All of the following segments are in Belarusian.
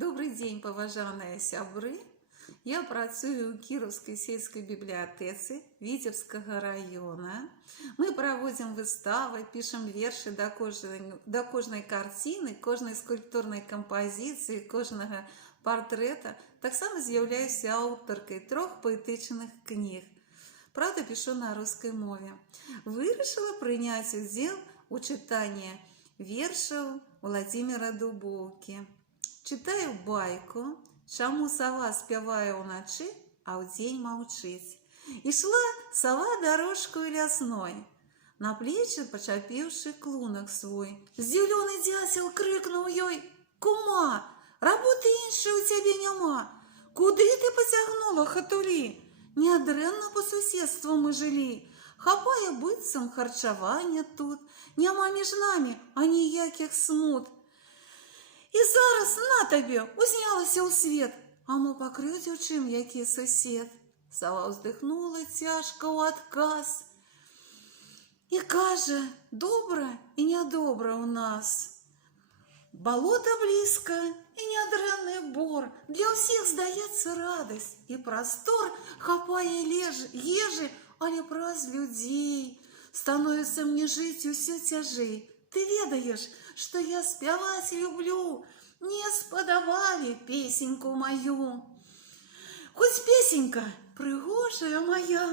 Добрый день, поважаныя сябры. Я працую ў Кіровскай сельскай бібліятэцы Віцебскага района. Мы праводзім выставы, пішам вершы да кожнай карціны, кожнай скульптурнай кампазіцыі, кожнага партрэта. Таксама з'яўляюся аўтаркай 3 паэтычных кніг. Правда, пишу на русской мове. Вырашила прыняць удзел у чытанні вершаў Владзіміра Дубоўкі. Читаю байку, чаму сова спявае ўначы, а ўдзень маўчыць. Ішла сова дорожкою лясной, на плечы пачапіўшы клунак свой. Здзіўлёны дзяцел крыкнуў ёй: «Кума, работы іншай у цябе няма. Куды ты пацягнула, хатулі? Нядрэнна по суседству мы жылі. Хапае быццам харчавання тут, няма між намі аніякіх смут. І зараз на табе узнялася ў свет, а мо пакрыўдзіў чым які сусед». Сова ўздыхнула цяжка ў адказ і кажа: «Добра і нядобра ў нас. Балота блізка і нядрэнны бор, для ўсіх здаецца радасць і прастор, хапае ежы, але праз людзей становіцца мне жыць усё цяжэй. Ты ведаеш, што я спяваць люблю, не спадавалі песеньку маю. Хоць песенька прыгожая моя,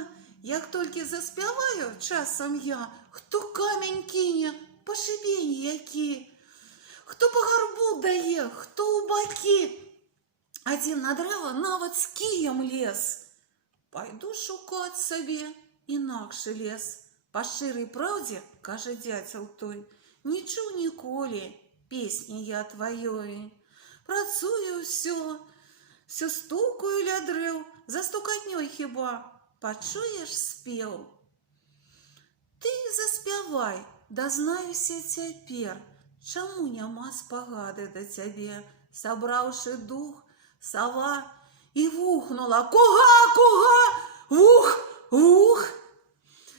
як толькі заспяваю часам я, хто камень кіне, пашыбень які, хто па гарбу дае, хто ў бакі, адзін на дрэва нават з кіем лез. Пайду шукаць сабе інакшы лес. Па шчырай праўдзе, кажа дзяцел той, не чуў ніколі песні я тваёй. Працую ўсё стукаю ля дрэў, застукатнёй хіба пачуеш спеў. Ты заспявай, дазнаюся цяпер, чаму няма спагады да цябе. Сабраўшы дух, сова і вухнула: «Куга! Вух!»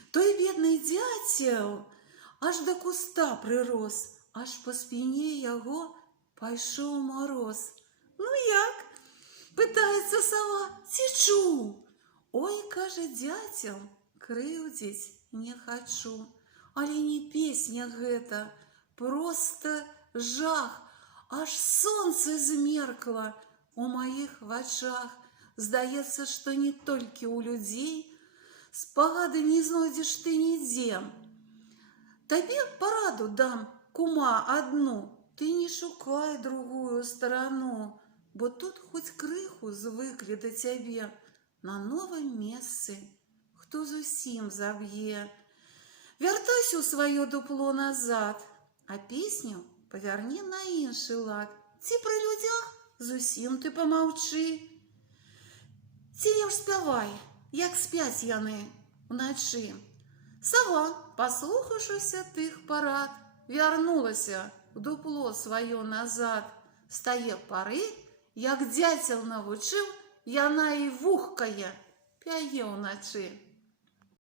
Той бедны дзяцел аж да куста прырос, аж па спіне яго пайшоў мароз. «Ну як?» – пытаецца сова. «Ці чуў?» «Ой, – кажа дзяцел, – крыўдзіць не хачу. Але не песня гэта, проста жах. Аж сонца змеркла у маіх вачах. Здаецца, што не толькі ў людзей спагады не знойдзеш ты нідзе. Табе параду дам, кума, адну. Ты не шукай другую старану, бо тут хоць крыху звыклі да цябе. На новым месцы хто зусім заб'е. Вяртайся ў сваё дупло назад, а песню павярні на іншы лад. Ці пры людзях зусім ты памаўчы. Ці лепш спявай, як спяць яны ўначы». Сова, паслухаўшыся тых парад, вярнулася ў дупло сваё назад. З тае пары, як дзяцел навучыў, яна і вухкае, пяе ўначы.